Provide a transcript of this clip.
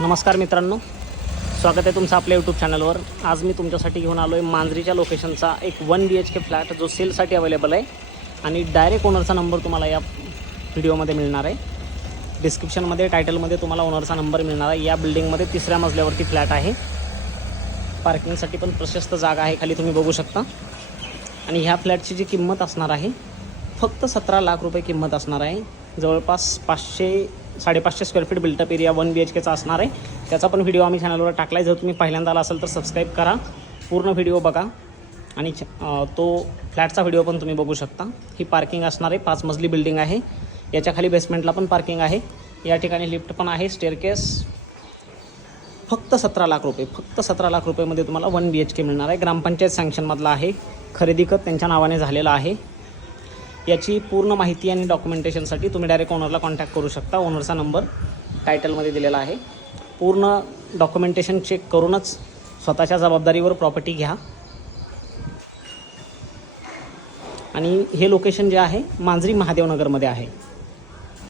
नमस्कार मित्रांनो, स्वागत आहे तुमचं आपल्या यूट्यूब चॅनलवर। आज मी तुमच्यासाठी घेऊन आलो आहे मांजरीच्या लोकेशनचा एक 1 BHK फ्लॅट जो सेलसाठी अवेलेबल आहे आणि डायरेक्ट ओनरचा नंबर तुम्हाला या व्हिडिओमध्ये मिळणार आहे। डिस्क्रिप्शनमध्ये टायटलमध्ये तुम्हाला ओनरचा नंबर मिळणार आहे। या बिल्डिंगमध्ये 3ऱ्या मजल्यावरती फ्लॅट आहे। पार्किंगसाठी पण प्रशस्त जागा आहे, खाली तुम्ही बघू शकता। आणि ह्या फ्लॅटची जी किंमत असणार आहे फक्त 17 लाख रुपये किंमत असणार आहे। जवळपास 500-550 स्क्वेअर फीट बिल्टअप एरिया 1 BHKचा असणार आहे। त्याचा पण व्हिडिओ आम्ही चॅनलवर टाकला आहे। जर तुम्ही पहिल्यांदा आला असाल तर सबस्क्राईब करा, पूर्ण व्हिडिओ बघा आणि तो फ्लॅटचा व्हिडिओ पण तुम्ही बघू शकता। ही पार्किंग असणार आहे, 5 मजली बिल्डिंग आहे। याच्या खाली बेसमेंटला पण पार्किंग आहे। या ठिकाणी लिफ्ट पण आहे, स्टेअरकेस। फक्त 17 लाख रुपये, फक्त 17 लाख रुपयेमध्ये तुम्हाला 1 BHK मिळणार आहे। ग्रामपंचायत सँक्शनमधला आहे, खरेदी खत त्यांच्या नावाने झालेला आहे। याची पूर्ण माहिती आणि डॉक्युमेंटेशनसाठी तुम्ही डायरेक्ट ओनरला कॉन्टॅक्ट करू शकता। ओनरचा नंबर टायटलमध्ये दिलेला आहे। पूर्ण डॉक्युमेंटेशन चेक करूनच स्वतःच्या जबाबदारीवर प्रॉपर्टी घ्या। आणि हे लोकेशन जे आहे मांजरी महादेवनगरमध्ये आहे।